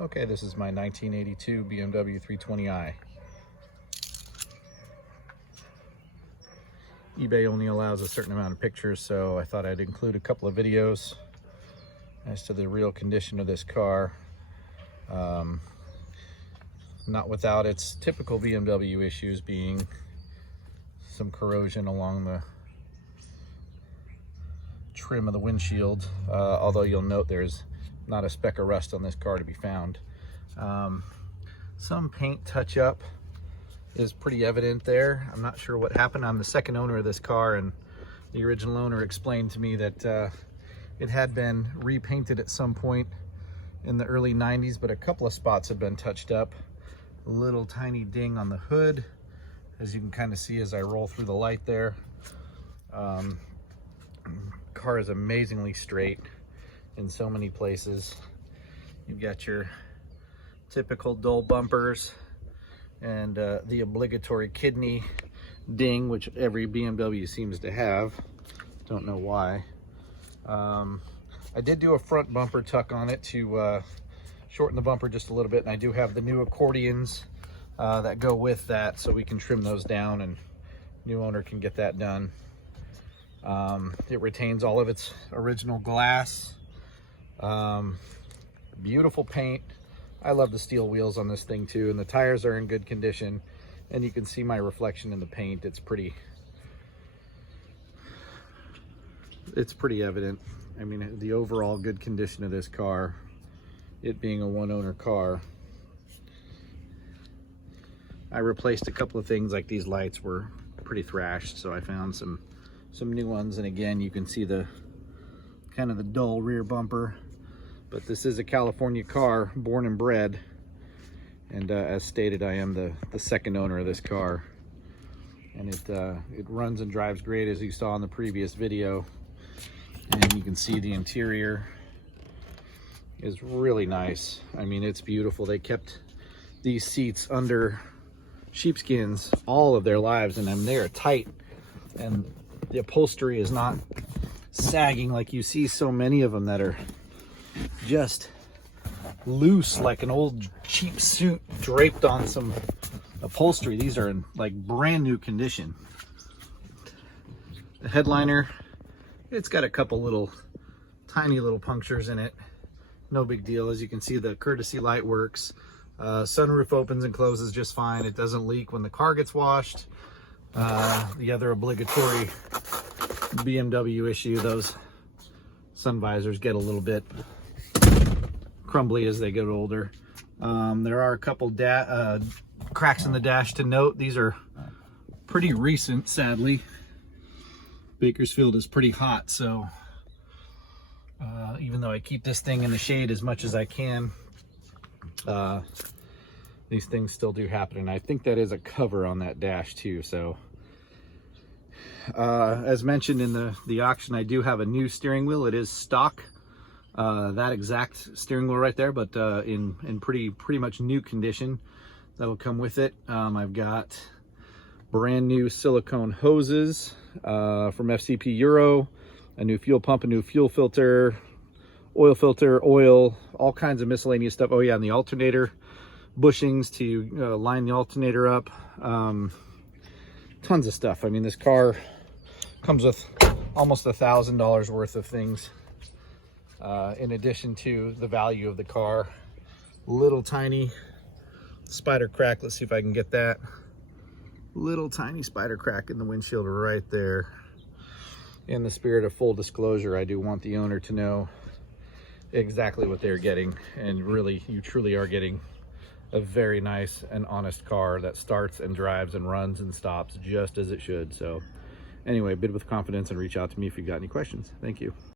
Okay, this is my 1982 BMW 320i. eBay only allows a certain amount of pictures, so I thought I'd include a couple of videos as to the real condition of this car. Not without its typical BMW issues, being some corrosion along the trim of the windshield, although you'll note there's not a speck of rust on this car to be found. Some paint touch up is pretty evident there. I'm not sure what happened. I'm the second owner of this car, and the original owner explained to me that it had been repainted at some point in the early 90s, but a couple of spots have been touched up. A little tiny ding on the hood, as you can kind of see as I roll through the light there. Car is amazingly straight in so many places. You've got your typical dull bumpers and the obligatory kidney ding, which every BMW seems to have. Don't know why. I did do a front bumper tuck on it to shorten the bumper just a little bit, and I do have the new accordions that go with that, so we can trim those down and new owner can get that done. It retains all of its original glass. Beautiful paint. I love the steel wheels on this thing too, and the tires are in good condition, and you can see my reflection in the paint. It's pretty evident. I mean, the overall good condition of this car, it being a one-owner car. I replaced a couple of things, like these lights were pretty thrashed, so I found some new ones. And again, you can see the kind of the dull rear bumper, but this is a California car, born and bred, and as stated, I am the second owner of this car, and it runs and drives great, as you saw in the previous video. And you can see the interior is really nice. I mean, it's beautiful. They kept these seats under sheepskins all of their lives, and they are tight, and the upholstery is not sagging like you see so many of them that are just loose like an old cheap suit draped on some upholstery. These are in like brand new condition. The headliner, it's got a couple little tiny little punctures in it. No big deal. As you can see, the courtesy light works. Sunroof opens and closes just fine. It doesn't leak when the car gets washed. The other obligatory BMW issue, those sun visors get a little bit crumbly as they get older. There are a couple cracks in the dash to note. These are pretty recent, sadly. Bakersfield is pretty hot, so even though I keep this thing in the shade as much as I can, these things still do happen. And I think that is a cover on that dash too. So as mentioned in the auction, I do have a new steering wheel. It is stock, that exact steering wheel right there, but in pretty much new condition. That'll come with it. I've got brand new silicone hoses from FCP Euro, a new fuel pump, a new fuel filter, oil, all kinds of miscellaneous stuff. Oh yeah, and the alternator bushings to line the alternator up. Tons of stuff. I mean, this car comes with almost $1,000 worth of things in addition to the value of the car. Little tiny spider crack. Let's see if I can get that. Little tiny spider crack in the windshield right there. In the spirit of full disclosure, I do want the owner to know exactly what they're getting, and really, you truly are getting a very nice and honest car that starts and drives and runs and stops just as it should. So anyway, bid with confidence and reach out to me if you've got any questions. Thank you.